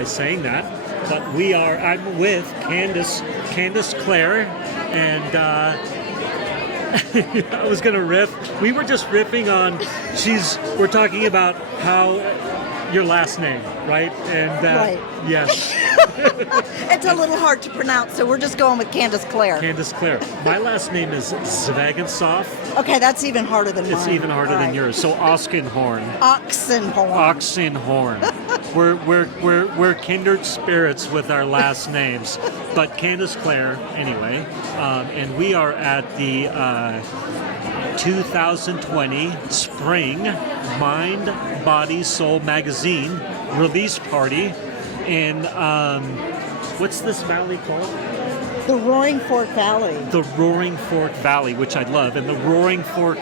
by saying that. But I'm with Candice Claire, and I was going to riff. We were just riffing on, we're talking about how your last name, right? And right. Yes. It's a little hard to pronounce, so we're just going with Candice Claire. Candice Claire. My last name is Zvagensov. Okay, that's even harder than mine. It's even harder than yours. So Oxenhorn. Oxenhorn. We're kindred spirits with our last names. But Candice Claire, anyway, and we are at the 2020 Spring Mind, Body, Soul magazine release party in, what's this valley called? The Roaring Fork Valley. The Roaring Fork Valley, which I love. And the Roaring Fork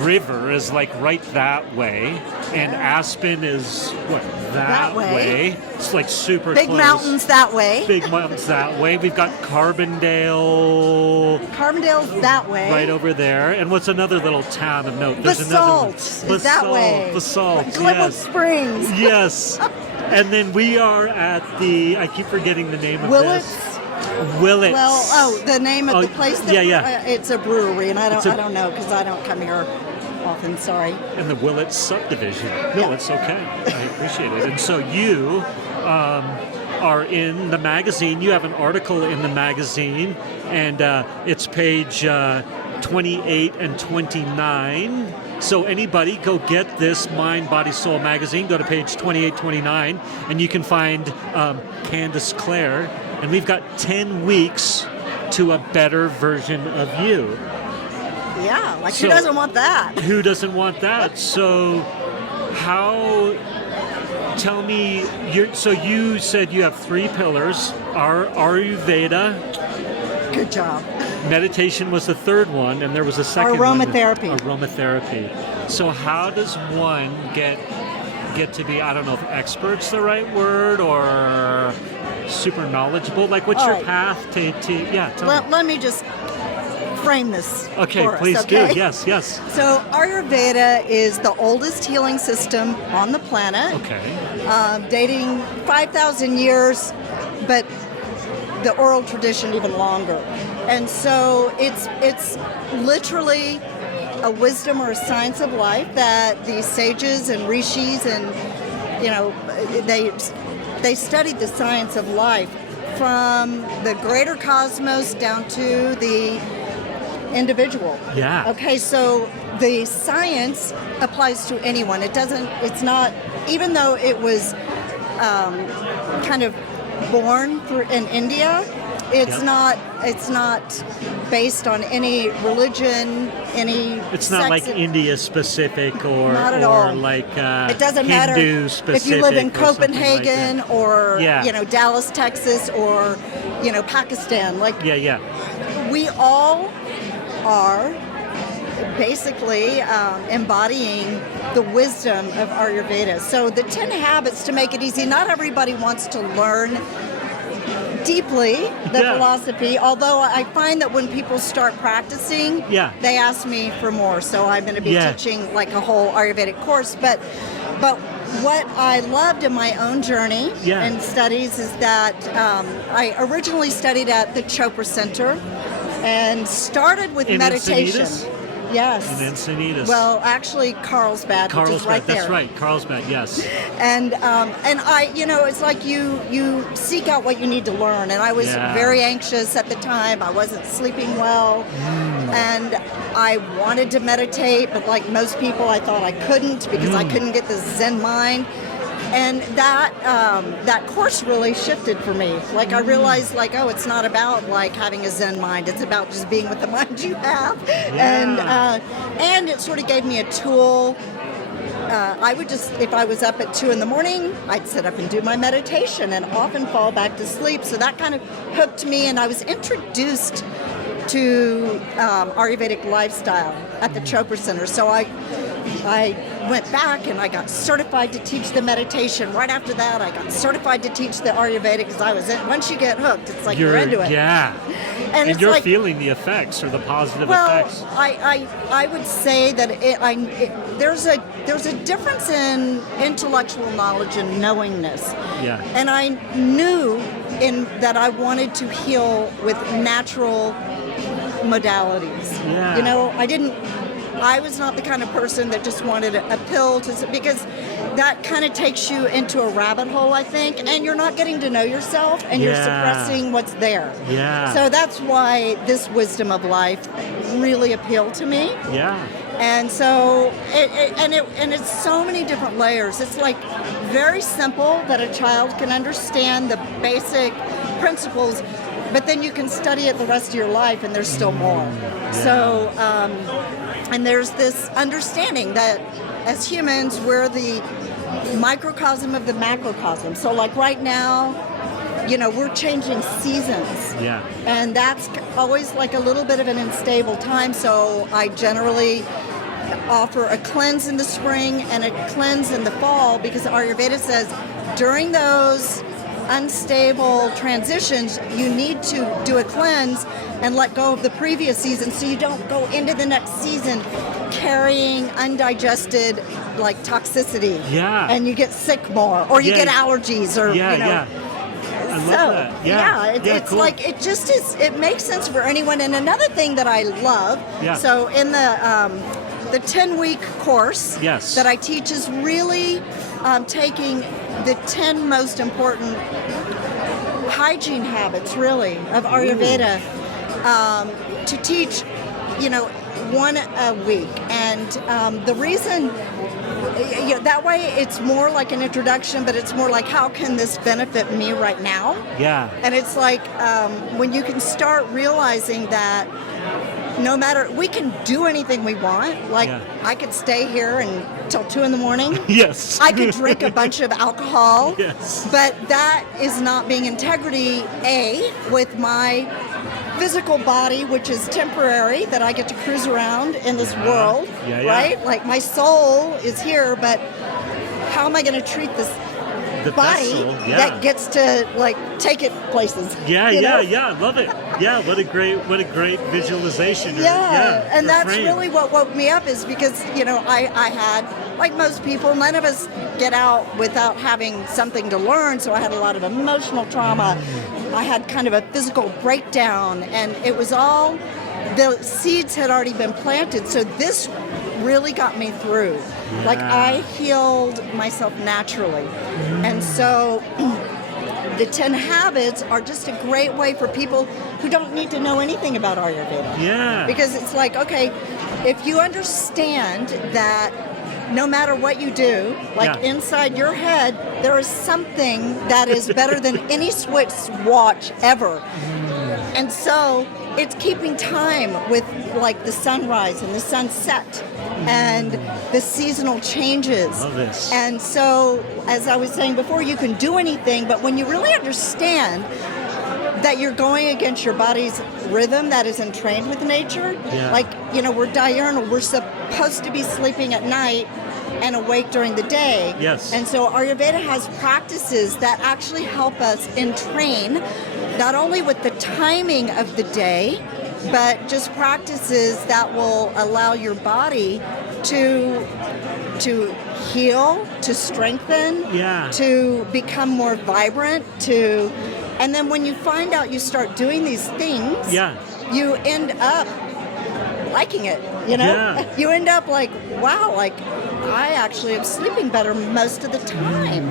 River is like right that way. And Aspen is, what, that way? It's like super Big close. Mountains that way. Big mountains that way. We've got Carbondale. Carbondale's that way. Right over there. And what's another little town of note? There's Basalt is that way. Basalt, Glenwood Springs. Yes. And then we are at I keep forgetting the name of Willits. this. Willits. Well, the name of the place. Yeah. It's a brewery, and I don't know because I don't come here often. Sorry. And the Willits subdivision. No, it's okay. I appreciate it. And so you are in the magazine. You have an article in the magazine, and it's page 28 and 29. So anybody go get this Mind, Body, Soul magazine. Go to page 28, 29, and you can find Candice Claire. And we've got 10 weeks to a better version of you. Yeah, who doesn't want that? Who doesn't want that? So tell me, so you said you have 3 pillars. Ayurveda. Good job. Meditation was the third one, and there was a second Aromatherapy. one. Aromatherapy. So how does one get to be, I don't know if expert's the right word, or super knowledgeable? Like, what's your path to tell me. Let me just frame this for please us, okay? do. Yes. So Ayurveda is the oldest healing system on the planet. Okay. Dating 5,000 years, but the oral tradition even longer. And so it's literally a wisdom or a science of life that the sages and rishis and, they studied the science of life from the greater cosmos down to the individual. Yeah. Okay, so the science applies to anyone. It's not, even though it was kind of born in India, it's not based on any religion, it's not like India specific or not at all. Like it doesn't matter Hindu specific if you live in or Copenhagen like or Dallas, Texas, or Pakistan. We all are basically embodying the wisdom of Ayurveda. So the 10 habits, to make it easy, not everybody wants to learn deeply the philosophy, although I find that when people start practicing, they ask me for more. So I'm going to be teaching like a whole Ayurvedic course. But what I loved in my own journey and studies is that I originally studied at the Chopra Center and started with meditation. Yes. In Encinitas. Well, actually, Carlsbad, which is right there. That's right, Carlsbad, yes. And I, it's like you seek out what you need to learn. And I was very anxious at the time. I wasn't sleeping well. And I wanted to meditate, but like most people, I thought I couldn't because I couldn't get the Zen mind. And that course really shifted for me. Like I realized, it's not about like having a Zen mind. It's about just being with the mind you have. And it sort of gave me a tool. I would just, if I was up at 2 a.m, I'd sit up and do my meditation and often fall back to sleep. So that kind of hooked me, and I was introduced to Ayurvedic lifestyle at the Chopra Center. So I went back and I got certified to teach the meditation. Right after that, I got certified to teach the Ayurvedic because once you get hooked, it's like you're into it. Yeah. And it's you're like, feeling the effects, or the positive well, effects. I would say that there's a difference in intellectual knowledge and knowingness. Yeah. And I knew that I wanted to heal with natural modalities. Yeah. You know, I was not the kind of person that just wanted a pill because that kind of takes you into a rabbit hole, I think, and you're not getting to know yourself, and you're suppressing what's there. Yeah. So that's why this wisdom of life really appealed to me. Yeah. And so it's so many different layers. It's like very simple that a child can understand the basic principles, but then you can study it the rest of your life and there's still more. Yeah. So, and there's this understanding that as humans, we're the microcosm of the macrocosm. So like right now, you know, we're changing seasons. Yeah. And that's always like a little bit of an unstable time. So I generally offer a cleanse in the spring and a cleanse in the fall, because Ayurveda says during those unstable transitions, you need to do a cleanse and let go of the previous season, so you don't go into the next season carrying undigested like toxicity. Yeah. And you get sick more, or you Yeah. get allergies, or Yeah, you know. yeah. I love that. Yeah. It's cool. like it just is. It makes sense for anyone. And another thing that I love. Yeah. So in the 10-week course Yes. that I teach is really taking the 10 most important hygiene habits, really, of Ayurveda to teach, you know, one a week. And the reason, you know, that way it's more like an introduction, but it's more like, how can this benefit me right now? Yeah. And it's like when you can start realizing that no matter, we can do anything we want. Like I could stay here until 2 a.m. Yes. I could drink a bunch of alcohol. Yes. But that is not being integrity, with my physical body, which is temporary, that I get to cruise around in this world, right? Like my soul is here, but how am I going to treat this body vessel, that gets to like take it places? Yeah, you know? love it. Yeah, what a great visualization. And that's refrain. really what woke me up, is because, you know, I had, like most people, none of us get out without having something to learn, so I had a lot of emotional trauma. I had kind of a physical breakdown, and it was all, the seeds had already been planted, so this really got me through. Yeah. Like I healed myself naturally. And so the 10 habits are just a great way for people who don't need to know anything about Ayurveda. Yeah. Because it's like, okay, if you understand that no matter what you do, like inside your head, there is something that is better than any Swiss watch ever. And so it's keeping time with like the sunrise and the sunset and the seasonal changes. Love this. And so, as I was saying before, you can do anything, but when you really understand that you're going against your body's rhythm that is entrained with nature, like, you know, we're diurnal, we're supposed to be sleeping at night and awake during the day. Yes. And so Ayurveda has practices that actually help us entrain not only with the timing of the day, but just practices that will allow your body to heal, to strengthen, to become more vibrant, and then when you find out you start doing these things, you end up liking it, you know? Yeah. You end up like, wow, like I actually am sleeping better most of the time.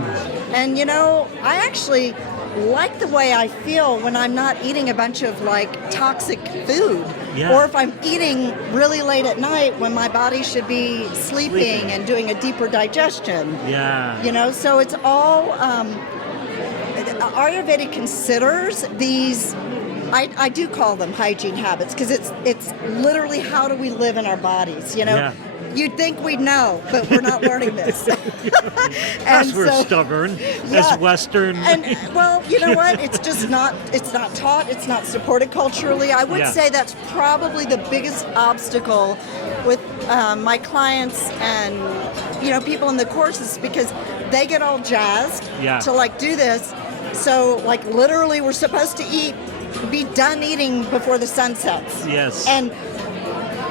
And you know, I actually like the way I feel when I'm not eating a bunch of like toxic food. Or if I'm eating really late at night when my body should be sleeping and doing a deeper digestion. You know, so it's all, Ayurveda considers these, I do call them hygiene habits, because it's literally how do we live in our bodies, you know? You'd think we'd know, but we're not learning this. Because we're stubborn as Western. And well, you know what? It's just not. It's not taught. It's not supported culturally. I would say that's probably the biggest obstacle with my clients and, you know, people in the courses, because they get all jazzed to like do this. So like literally, we're supposed to eat be done eating before the sun sets. Yes. And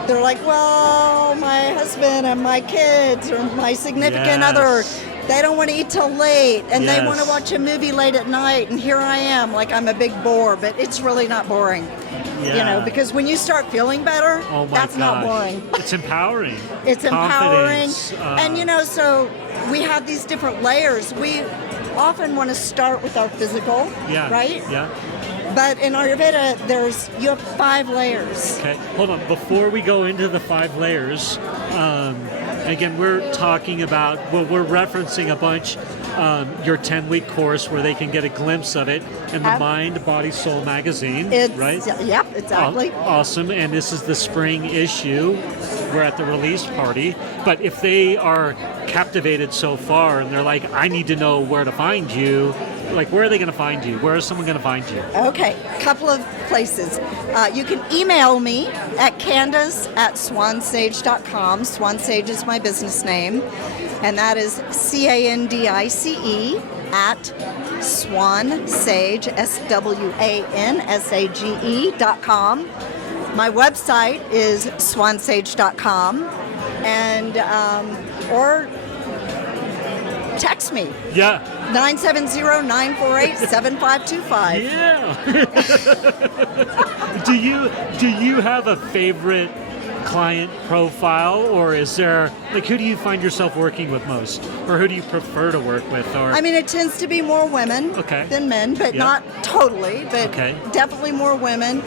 they're like, well, my husband and my kids or my significant other, they don't want to eat till late, and they want to watch a movie late at night, and here I am, like I'm a big bore, but it's really not boring. You know, because when you start feeling better, that's not boring. It's empowering. It's empowering. Confidence, And, you know, so we have these different layers. We often want to start with our physical, right? Yeah. But in Ayurveda, you have 5 layers. Okay, hold on. Before we go into the 5 layers, again, we're talking about, well, we're referencing a bunch, your 10-week course where they can get a glimpse of it in the Mind, Body, Soul magazine, right? Yep, exactly. Awesome, and this is the spring issue. We're at the release party. But if they are captivated so far and they're like, I need to know where to find you, like, where are they going to find you? Where is someone going to find you? Okay, a couple of places. You can email me at Candice@swansage.com. Swan Sage is my business name. And that is CANDICE at Swansage, SWANSAGE.com. My website is swansage.com. And, or text me. Yeah. 970-948-7525. Yeah. Do you have a favorite client profile, or is there, like, who do you find yourself working with most, or who do you prefer to work with? Or I mean, it tends to be more women than men, but not totally, but definitely more women.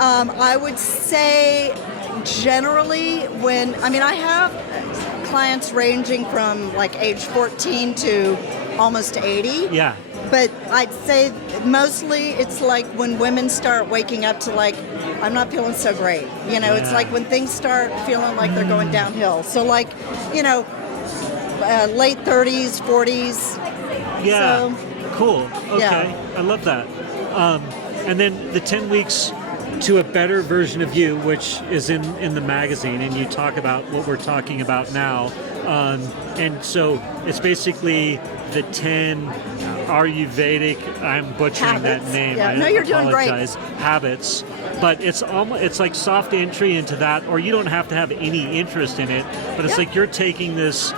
I would say generally I have clients ranging from like age 14 to almost 80. Yeah. But I'd say mostly it's like when women start waking up to like, I'm not feeling so great. You know, it's like when things start feeling like they're going downhill. So like, you know, late 30s, 40s. Yeah. So, cool. Okay. I love that. And then the 10 weeks to a better version of you, which is in the magazine, and you talk about what we're talking about now. And so it's basically the 10 Ayurvedic, I'm butchering habits. that name. Yeah. I No, you're doing great. apologize. Habits. But it's like soft entry into that, or you don't have to have any interest in it, but it's like you're taking this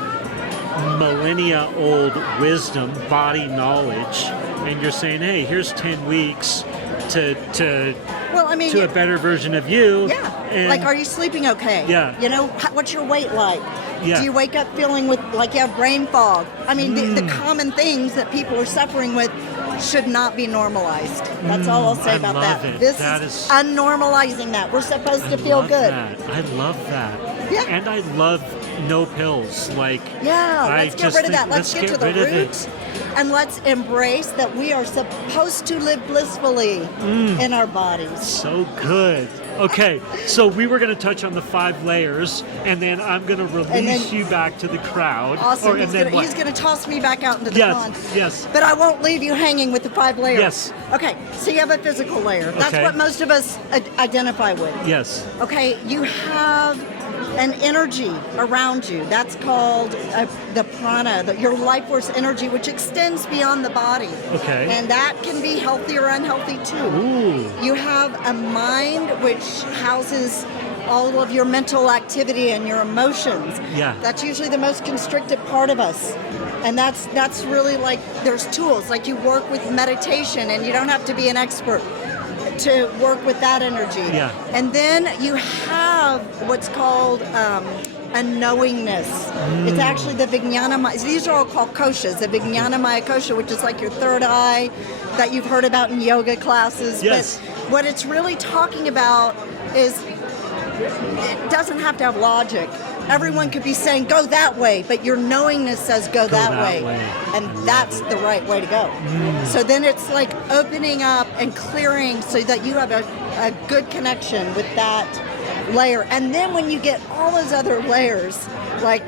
millennia old wisdom, body knowledge, and you're saying, hey, here's 10 weeks to a better version of you. Yeah. And like, are you sleeping okay? Yeah. You know, what's your weight like? Yeah. Do you wake up feeling like you have brain fog? I mean, the common things that people are suffering with should not be normalized. That's all I'll say about that. This is unnormalizing that. We're supposed to feel good. I love that. Yeah. And I love no pills. Like, let's get rid of that. Let's get to the roots. And let's embrace that we are supposed to live blissfully in our bodies. So good. Okay, so we were going to touch on the 5 layers, and then I'm going to release you back to the crowd. Awesome. He's going to toss me back out into the pond. Yes. But I won't leave you hanging with the 5 layers. Yes. Okay, so you have a physical layer. That's what most of us identify with. Yes. Okay, you have an energy around you. That's called the prana, your life force energy, which extends beyond the body. Okay. And that can be healthy or unhealthy too. Ooh. You have a mind which houses all of your mental activity and your emotions. Yeah. That's usually the most constricted part of us. And that's really like, there's tools, like you work with meditation, and you don't have to be an expert to work with that energy. Yeah. And then you have what's called a knowingness. It's actually the Vijnanamaya. These are all called koshas. The Vijnanamaya kosha, which is like your third eye that you've heard about in yoga classes. Yes. But what it's really talking about is it doesn't have to have logic. Everyone could be saying, go that way, but your knowingness says go that way. And that's the right way to go. So then it's like opening up and clearing so that you have a good connection with that layer. And then when you get all those other layers, like,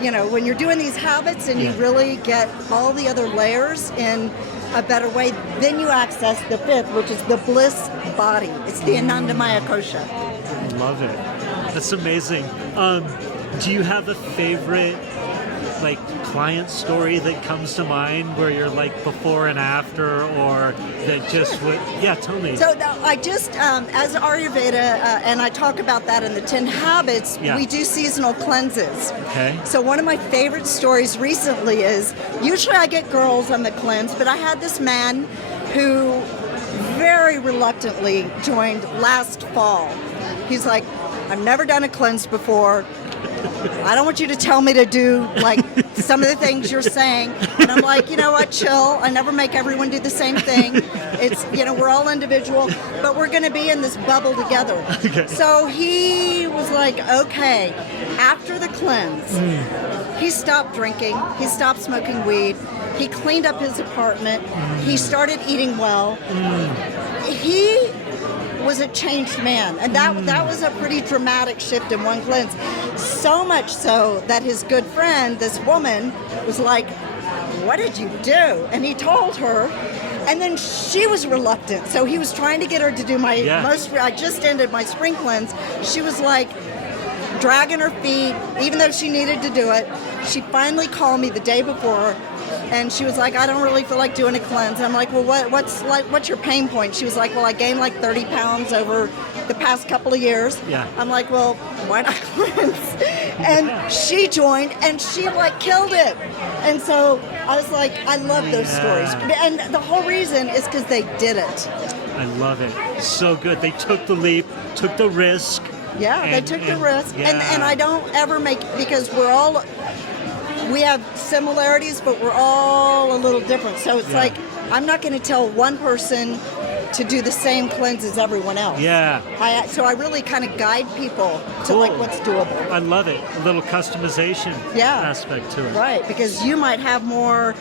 you know, when you're doing these habits and you really get all the other layers in a better way, then you access the 5th, which is the bliss body. It's the Anandamaya kosha. Love it. That's amazing. Do you have a favorite like client story that comes to mind where you're like before and after, or that just would? Yeah, tell me. So I just, as Ayurveda, and I talk about that in the 10 Habits, Yeah. we do seasonal cleanses. Okay. So one of my favorite stories recently is, usually I get girls on the cleanse, but I had this man who very reluctantly joined last fall. He's like, I've never done a cleanse before. I don't want you to tell me to do like some of the things you're saying. And I'm like, you know what, chill. I never make everyone do the same thing. It's, we're all individual, but we're going to be in this bubble together. Okay. So he was like, okay, after the cleanse, he stopped drinking. He stopped smoking weed. He cleaned up his apartment. He started eating well. He was a changed man, and that was a pretty dramatic shift in one cleanse. So much so that his good friend, this woman, was like, what did you do? And he told her, and then she was reluctant. So he was trying to get her to do I just ended my spring cleanse. She was like dragging her feet, even though she needed to do it. She finally called me the day before, and she was like, I don't really feel like doing a cleanse. I'm like, well, what's your pain point? She was like, well, I gained like 30 pounds over the past couple of years. Yeah. I'm like, well, why not cleanse? And she joined, and she like killed it. And so I was like, I love those stories. And the whole reason is because they did it. I love it. So good. They took the leap, took the risk. Yeah, they took the risk. Yeah. And I don't ever make, because we have similarities, but we're all a little different. So it's like, I'm not going to tell one person to do the same cleanse as everyone else. Yeah. So I really kind of guide people to like what's doable. I love it. A little customization aspect to it. Right, because you might have more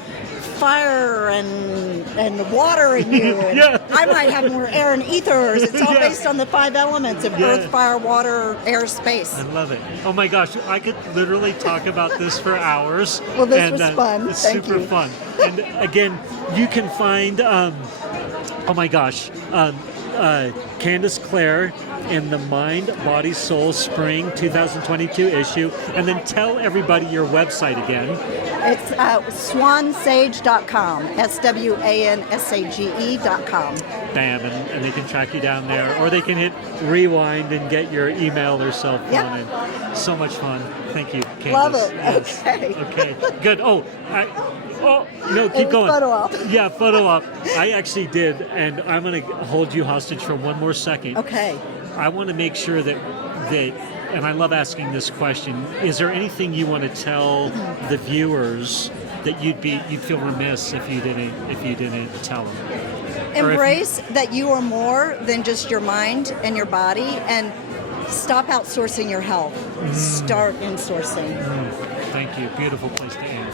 fire and water in you. And I might have more air and ethers. It's all based on the 5 elements of earth, fire, water, air, space. I love it. Oh my gosh, I could literally talk about this for hours. Well, this was fun. It's Thank super you. fun. And again, you can find, Candice Claire in the Mind, Body, Soul Spring 2022 issue. And then tell everybody your website again. It's swansage.com, SWANSAGE.com. Bam, and they can track you down there, or they can hit rewind and get your email or cell phone. And so much fun. Thank you, Candice. Love it. Yes. Okay. Okay. Good. Keep going. Photo op. Yeah, photo op. I actually did, and I'm going to hold you hostage for one more second. Okay. I want to make sure that, and I love asking this question, is there anything you want to tell the viewers that you'd feel remiss if you didn't tell them? Embrace that you are more than just your mind and your body, and stop outsourcing your health. Start insourcing. Thank you. Beautiful place to end.